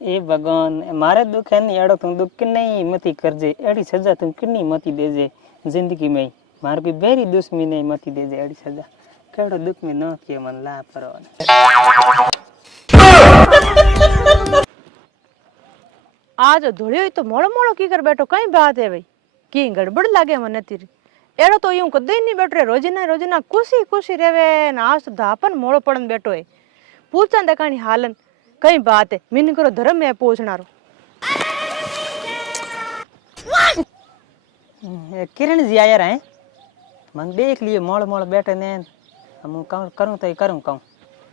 ए भगवान मारे दुख है नहीं एड़ो तुम दुख कि नहीं मती करजे एड़ी सजा तुम किन्नी मती देजे जिंदगी में मार कोई बेरी दुश्मनी नहीं मती देजे एड़ी सजा केड़ो दुख में न के मन ला परो आज धोलियो तो मोड़ो मोड़ो की कर बैठो कई बात है भाई की गड़बड़ लागे मने तीर एड़ो तो यूं कदे नहीं बैठ रे रोजना रोजना खुशी खुशी रेवे न आज तो धापन मोड़ो पड़न बैठो है पूछा देखानी हालन कई बात है मिन करो धर्म में पूछनारो किरण जी आया रहे मन देख लिए मोड़ मोड़ बैठे ने हम करूं तो करूं कहूं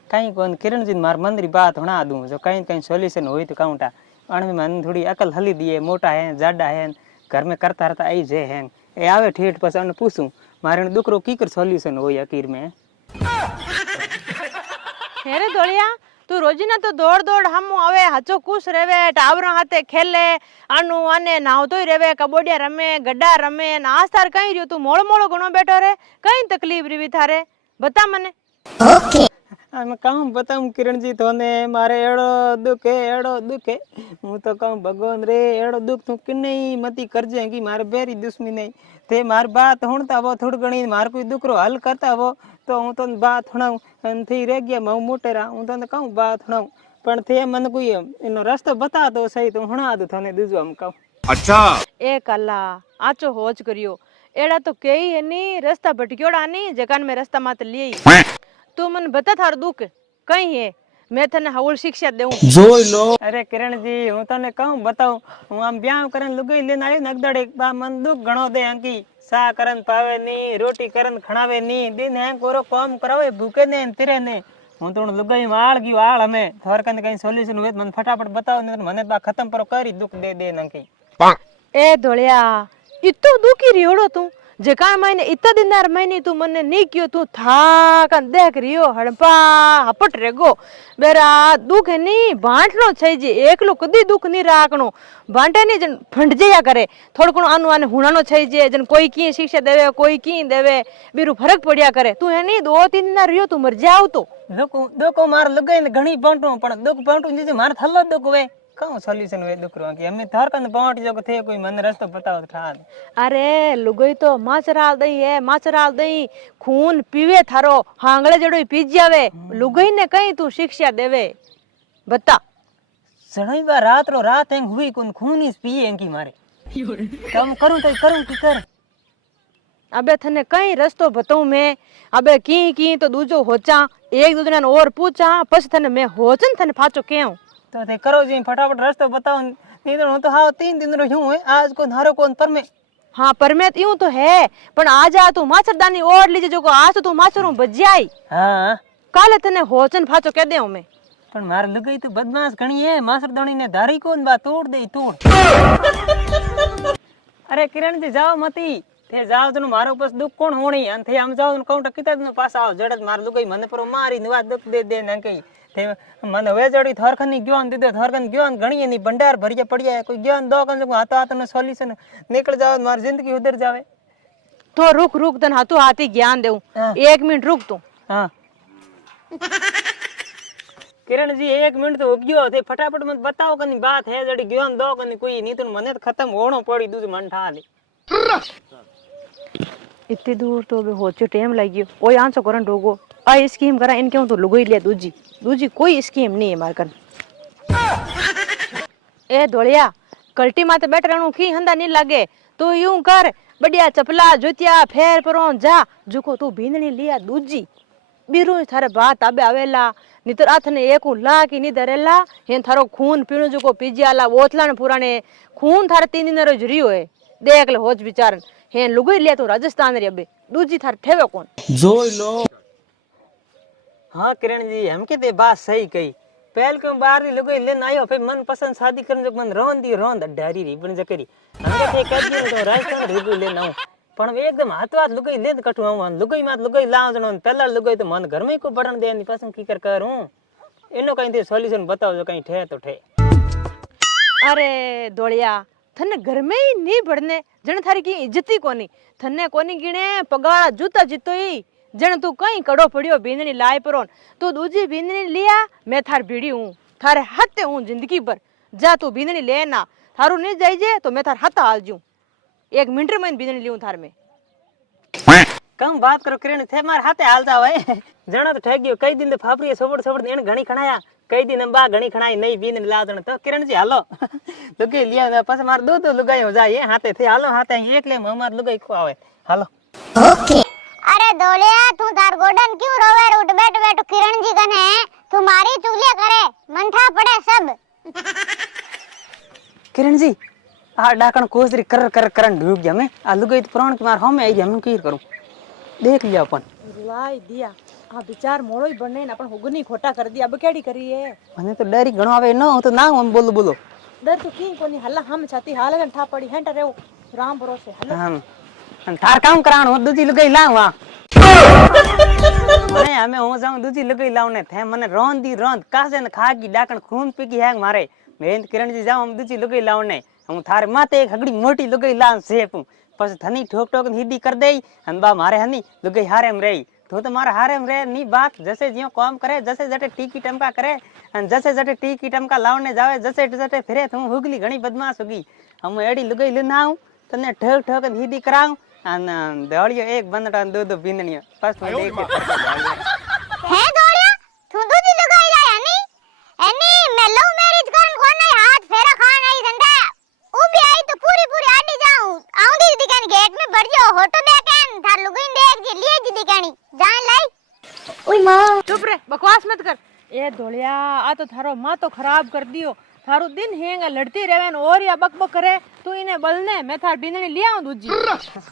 कहीं कौन किरण जी मार मंदरी बात होना दूं जो कहीं कहीं सॉल्यूशन होई तो कहूंटा अण में मन थोड़ी अकल हली दिए मोटा है जाडा है घर में करता रहता आई जे है ए आवे ठेठ पस अन पूछूं मारे दुकरो की कर सॉल्यूशन होई अकीर में हेरे धोलिया तू रोजीना तो दौड़ दौड़ हम आवे हचो खुश रेवे टावरा हाथे खेले अनु अने नावतो ही रेवे कबोडिया रमे गड्ढा रमे न आज तार कहीं रियो तू मोड़ो मोड़ो घणो बैठो रे कहीं तकलीफ रीवी थारे बता मने ओके मैं कहूँ बताऊँ किरण जी थोने मारे एड़ो दुख है हूँ तो कहूँ भगवान रे एड़ो दुख तू किन्ने मती कर जाएगी मारे बेरी दुश्मनी नहीं थे मार बात हुणता वो थोड़ी घणी मार कोई दुकरो हल करता वो तो हूँ तो बात हुणाऊं थी रह गया मैं मोटेरा हूँ तो कहूँ बात हुणाऊं पण थे मन कोई इनो रास्तो बता दो सही तो हुणा दो थोने दूजो हम कहूँ अच्छा ए कल्ला आचो होज करियो एड़ा तो कई है नी रास्ता भटक्योड़ा नी जकान में रास्ता मात लिए तू मन बता थार दुख कहीं है मैं थने हवल शिक्षा देऊं जोई लो अरे किरण जी हूँ तने कहूँ बताऊं हूँ आम ब्याह करन लुगाई लेन आयो नगदड़े बा मन दुख घणो दे अंकी सा करन पावे नी रोटी करन खणावे नी दिन है कोरो काम करावे भूखे ने तिरे ने हूँ तो लुगाई वाळ की वाळ हमें थोर कन कहीं सॉल्यूशन हुए मन फटाफट बताओ ने मने बा खत्म पर करी दुख दे दे नंकी ए धोलिया इतो दुखी रियोड़ो तू जेका महीने इतना दिनार महीने तू मने नहीं कियो तू था कन देख रियो हड़पा हपट रेगो बेरा दुख है नी बांटनो छई जे एकलो कदी दुख नहीं राखनो बांटे नहीं जन फंड जया करे थोड़ कोनो आनु आने हुणानो छई जे जन कोई की शिक्षा देवे कोई की देवे बिरु फर्क पड़िया करे तू है नी 2-3 दिन रियो तू मर जाव तो दुख मार लगे ने घणी बांटो पण दुख बांटो जे मार थल्लो दुख वे कहूं सॉल्यूशन वे दुख रो कि हमें थार कन बांट जो थे कोई मन रास्ता बताओ ठाल अरे लुगई तो माचराल दई है माचराल दई खून पीवे थारो हांगळे जड़ो पी जावे लुगई ने कहीं तू शिक्षा देवे बता सड़ई बा रात रो रात है हुई कोन खून ही पिए की मारे काम करूं तो करूं की कर अबे थने कहीं रस्तो बताऊं मैं अबे की तो दूजो होचा एक दूसरे ने और पूछा पछ थने मैं होचन थने फाचो केऊ तो थे करो जी फटाफट रास्ता बताओ नहीं तो तो हां 3 दिन रो यूं है आज को धारो कोन पर में हाँ पर में यूं तो है पण आज आ तू माछरदानी और लीजे जो को आज तो तू माछरू बजाई हां काले तने होचन फाचो कह देऊ मैं पण मार लगई तो बदमाश घणी है माछरदानी ने धारी कोन बा तोड़ दे तोड़ अरे किरण जी जाओ मती थे जाओ तनु मारो पास दुख कोण होणी अन थे हम जाओ काउंटर किता न पास आओ जड़त मार लगई मन पर मारी नवा दुख दे दे न कई थे मन वे जड़ी थरखनी ज्ञान दे दे थरखन ज्ञान घणी नहीं भंडार भरिया पड़िया है कोई ज्ञान दो कन हाथ हाथ में सॉल्यूशन निकल जाओ मार जिंदगी उधर जावे तो रुक रुक तन हाथों हाथी ज्ञान देऊ 1 मिनट रुक तू हां किरण जी 1 मिनट तो हो गयो थे फटाफट मत बताओ कनी बात है जड़ी ज्ञान दो कनी कोई नहीं तो मने खत्म होणो पड़ी दूज मन ठा ले इतनी दूर तो होचे टाइम लाग्यो ओय आंसो करन डोगो आ स्कीम करा इनके तो लुगई ले दूजी कोई स्कीम नहीं है मारकन ए धोलिया कल्टी माते बैठ रहणो की हंदा नहीं लागे तू यूं कर बढ़िया चपला जोतिया फेर परो जा जुको तू भींदनी लिया दूजी बीरू थारे बात आबे आवेला नितर आथने एकू ला की नी दरेला हेन थारो खून पीणो जुको पीजियाला बोतला ने पुराने खून थारे 3 दिन रो जरियो है देख ले होज विचारन हेन लुगई लिया तू राजस्थान रे अबे दूजी थारे ठेवे कोन जोई लो हाँ किरण जी हम के दे बात सही कही पहल क्यों बाहर री लुगाई लेन आयो फिर मन पसंद शादी करने जो मन रोंद डारी री बन जकरी हम के थे कर दियो तो राजस्थान लुगाई लेन आऊं पण एकदम हाथ हाथ लुगाई लेन कटू आऊं लुगाई मात लुगाई लाव जनो पहला लुगाई तो मन घर में को बड़न दे नी पसंद की कर करूं इनो कहीं दे सॉल्यूशन बताओ जो कहीं ठे तो ठे अरे दोलिया थने घर में ही नहीं बढ़ने जण थारी की इज्जत ही कोनी थने कोनी गिणे पगाड़ा जूता जितोई जण तू कहीं कड़ो पड़ियो बींदनी लाए परोन तू दूजी बींदनी लिया मैं थार बीड़ी हूं थारे हते हूँ जिंदगी भर। जा तू बींदनी लेना, थारू नहीं जाई जे तो मैं थार हथ हाल जू। 1 मिनट में बींदनी लियूं थार में। कम बात करो किरण थे मार हाथे हाल जावे जणो तो ठग गयो। कई दिन तो फाफरी सोबड़ सोबड़ ने घणी खणाया, कई दिन अंबा घणी खणाई नहीं बीन लादण। तो किरण जी हालो लुगाई लिया पास मार दो लुगाई हो जाए हाथे थे हालो हाथे एकले मार लुगाई को आवे हालो। अरे दोलिया तू तार गोडन क्यों रोवे? उठ बैठ बैठ किरण जी कने तू मारी चुगलिया करे मंठा पड़े सब। किरण जी आ डाकण कोसरी कर कर करन ढूक गया मैं आ लुगाई तो प्राण के मार हम आई हम की करूं देख लिया अपन रुलाई दिया आ विचार मोड़ो ही बनने न अपन हुगनी खोटा कर दिया। अब केड़ी करी है? मने तो डरी घणो आवे न तो ना हम बोलो बोलो डर तो की कोनी हल्ला हम छाती हाल गन ठा पड़ी हेंट रेव राम भरोसे हल्ला हम थार काम कराण हो दूजी लुगाई लावा मने हमें हो जाऊं दूजी लुगाई लावने थे मने रोंद कासे न खागी डाकण खून पीगी है मारे मैं किरण जी जाऊं हम दूजी लुगाई लावने हम थारे माते एक हगड़ी मोटी लुगाई लान सेपू बस धनी ठोक ठोक हिदी कर देई हनबा मारे हनी लुगाई हारे में रही तो मारे हारे में रहे नी बात जैसे जियो काम करे जैसे जटे टीकी टमका करे अन जैसे जटे टीकी टमका लावने जावे जैसे जटे फिरे तू हुगली घणी बदमाश होगी हम एडी लुगाई लेनाऊ तने ठोक ठोक हिदी कराऊं अन दौड़ियो एक बंदड़ा दो बिंदनिया बस मैं देख है दोलिया तू दूजी लगाई लाया नी एनी मैं लव मैरिज करन कोने हाथ फेरा खान आई धंधा उबी आई तो पूरी पूरी आडी जाऊं आउंदी दिकन गेट में भर जो होटो देखन थार लुगाई देख जी लिए जी दिकनी जान लाई। ओए मां चुप रे बकवास मत कर। ए धोलिया आ तो थारो मां तो खराब कर दियो। थारो दिन हेंगा लड़ती रहेन और या बकबक करे तू इने बलने मैं थार बिंदनी ले आऊं दूजी।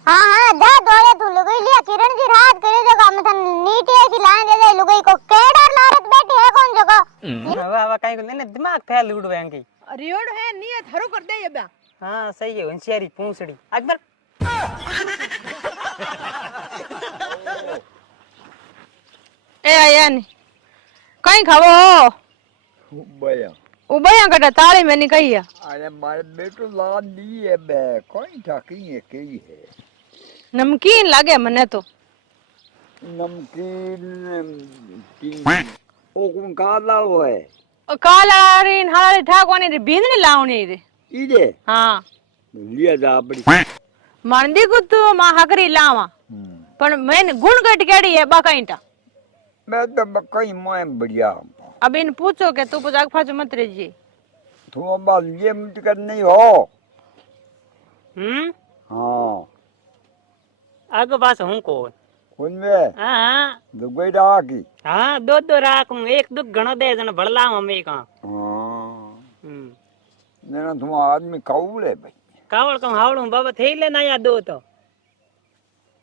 हां जा दोले तू लुगाई लिया किरण जी रात करे जगह में तन नीटे की लान दे दे लुगाई को केडर लारत बैठी है कौन जगह वाह वाह काई को ने दिमाग फैल उड़वे की रियोड़ है नी थारो कर दे ये बा। हां सही है होशियारी पूंछड़ी अकबर ए आया नी कहीं खावो उबया उबया कटा ताले में नहीं कही है। अरे मारे बेटो ला दी है बे कोई ठाकी है कई है नमकीन लागे मने तो नमकीन ओ कौन काला है कालारीन हाले ठाकवानी रे बिंदनी लावनी रे इदे हां लिया जा बड़ी मंदी को तो मा हकरी लावा पण मैंने गुण कट केड़ी है बाकाईटा मैं तो कई मैं बढ़िया अब इन पूछो के तू पुजाक फाजो मत रही तुम अब ये मत कर नहीं हो हाँ आगे पास हूं को उनमें हां दुबई डाकी हां दो राख एक दो घणो दे जन बड़ला हम एक हाँ ना तुम आदमी काउले भाई कावड़ कम हावड़ू बाबा थे ले ना या दो तो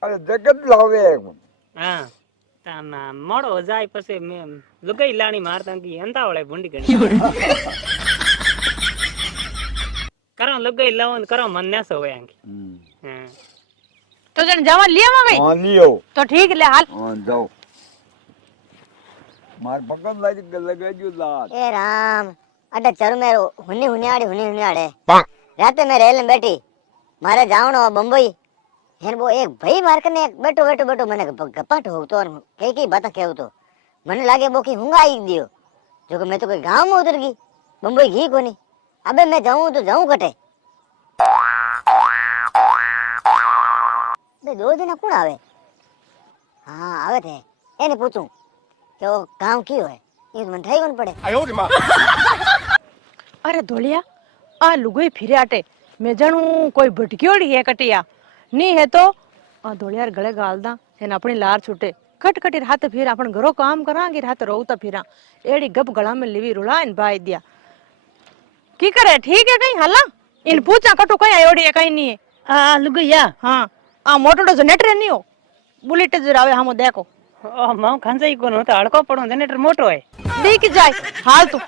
अरे जगत लावे हां ता मोड़ो जाय पसे मैं लुगाई लाणी मारता की अंतावळे भुंडी गणी करो लुगाई लावन करो मन न सोवे आंकी हां तो जन जावा लिया मा भाई हाँ लियो तो ठीक ले हाल हाँ जाओ मार पकड़ लगे जो लात ए राम अडे चर मेरो हुनी आड़े राते मैं रेल में बैठी मारे जावनो बंबई हेन वो एक भाई मार कने बैठो मने गप्पा ठोक तो कई बात कहू तो मने लागे वो की हुंगा आई दियो जो कि मैं तो कोई गांव में उतर गई बंबई घी कोनी अबे मैं जाऊं तो जाऊं कटे बे 2 दिन कौन आवे हां आवे थे एने पूछूं कि वो गांव की है ये मन थाई कोन पड़े अरे धोलिया आ लुगाई फिरे आटे मैं जानू कोई भटकियोड़ी है कटिया नी है तो आ धोलिया गले गालदा हेन अपनी लार छूटे कट हाथ फिर अपन घरो काम करांगे हाथ रोता फिरा एड़ी गप गला में लिवी रुलाइन बाई दिया की करे ठीक है कहीं हला इन पूछा कटो कहीं आयोड़ी है कहीं नहीं है आ लुगाईया हां आ मोटो जनरेटर नहीं हो बुलेट जरावे हमो देखो ओ मां खंजाई कोन तो हड़को पड़ो जनरेटर मोटो है देख जाए हाल तू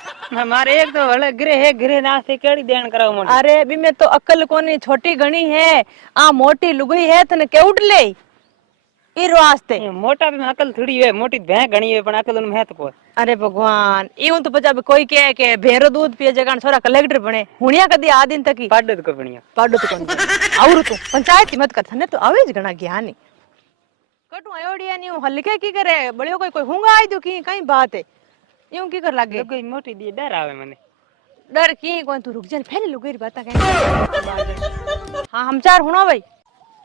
मारे एक तो हले गिरे ना से केड़ी देन कराव मोटी अरे भी मैं तो अकल कोनी छोटी घणी है आ मोटी लुगाई है तने केउट ले ई वास्ते मोटा भी अकल थोड़ी है मोटी भैं घणी है पण अकल में है तो को अरे भगवान यूं तो बजा कोई कहे के भेरो दूध पिए जगन छोरा कलेक्टर बने हुनिया कदी आ दिन तक पाडो तो बढ़िया पाडो तो कोन और तू पंचायत मत कर थने तो आवेज घणा ज्ञानी कटू आयोडिया नी हल्के की करे बड़ियो कोई हुंगा आई दो की कई बात है यूं की कर लागे લુગઈ મોટી દી ડર આવે મને डर की कोई तू रुक जा पहले लुगेरी बात कह हाँ हम चार हुनो भाई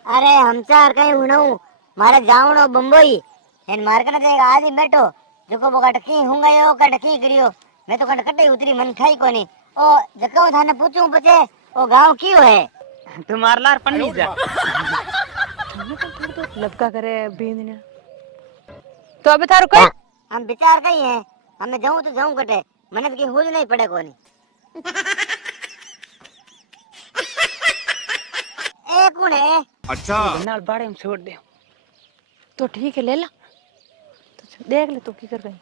अरे हम चार कहीं हुनऊ मारे जावणो बम्बई एन मार्केट दे आज ही बैठो जको बो कट की हुंगा यो कट की करियो मैं तो कट कटे उतरी मन खाई कोनी ओ जको थाने पूछूं पछे ओ गांव कियो है તું માર લાર પન્ની જા लपका करे बींद ने तो अब थारो कई हम विचार कई है हमें जाऊं तो जाऊं कटे मने की हुज नहीं पड़े कोनी ए कौन है નાળ બાડે એમ છોડ દે तो ठीक है ले ला तो देख ले तू की कर गई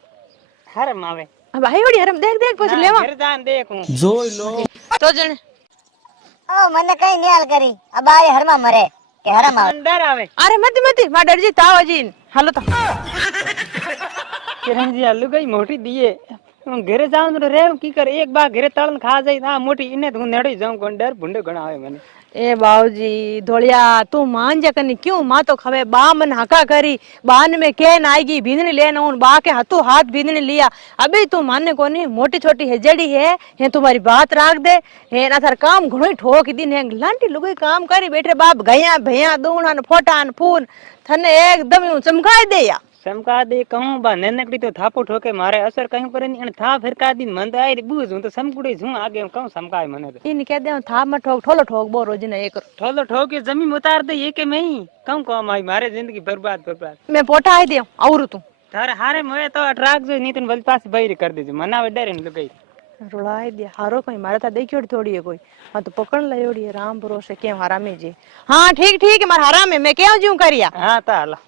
હરમ આવે अब आई बड़ी हरम देख देख कुछ लेवा ઘરે જાન દેખ હું तो जने ओ मने कई नियाल करी अब आए हरमा मरे के हरम आवे ડર આવે अरे मत मत मां डर जी ताव जी हालो तो કિરણજી આ લુગઈ મોટી દીએ હું ઘરે જાઉં તો રેવ કી કરે એક બા ઘરે તળન ખા જાય આ મોટી ઇને તો હું નેડી જાઉં કોણ ડર ભૂંડો ઘણા આવે મને ए बाऊजी धोलिया तू मान जा कनी क्यों मां तो खवे बा मन हका करी बान में केन आएगी भींदनी लेना उन बा के हाथों हाथ भींदनी लिया अबे तू मानने कोनी मोटी छोटी हेजड़ी है ये तुम्हारी बात राख दे हे ना थार काम घणो ठोक दिन है लांटी लुगई काम करी बैठे बाप गया भैया दूणा न फोटा न फून थने एकदम यूं चमकाई दे या સમકા દે કહું બા નનકડી તો થાપો ઠોકે મારે અસર કયું કરે ની અને થા ફિરકા દી મન તો આઈ બૂઝ હું તો સમકુડી છું આગે કહું સમકાય મને તો इन कह दे था में ठोक ठोलो ठोक बो रोज ने एक ઠોલો ઠોકે જમીન ઉતાર દે એ કે મેં કહું કોમ आई મારે જિંદગી બરબાદ બરબાદ मैं पोटा आई दे और तू તારે હારે મોએ તો અટરાક જો ની તને વલ પાસ બૈરી કરી દેજો મનાવે ડરે ને લુગઈ रुलाई दिया हारो कोई मारे था देखियो थोड़ी है कोई हाँ तो पकड़ लयोड़ी है राम भरोसे के हरामे जी हाँ ठीक ठीक है मार हरामे मैं क्या जूं करिया હા તા હાલો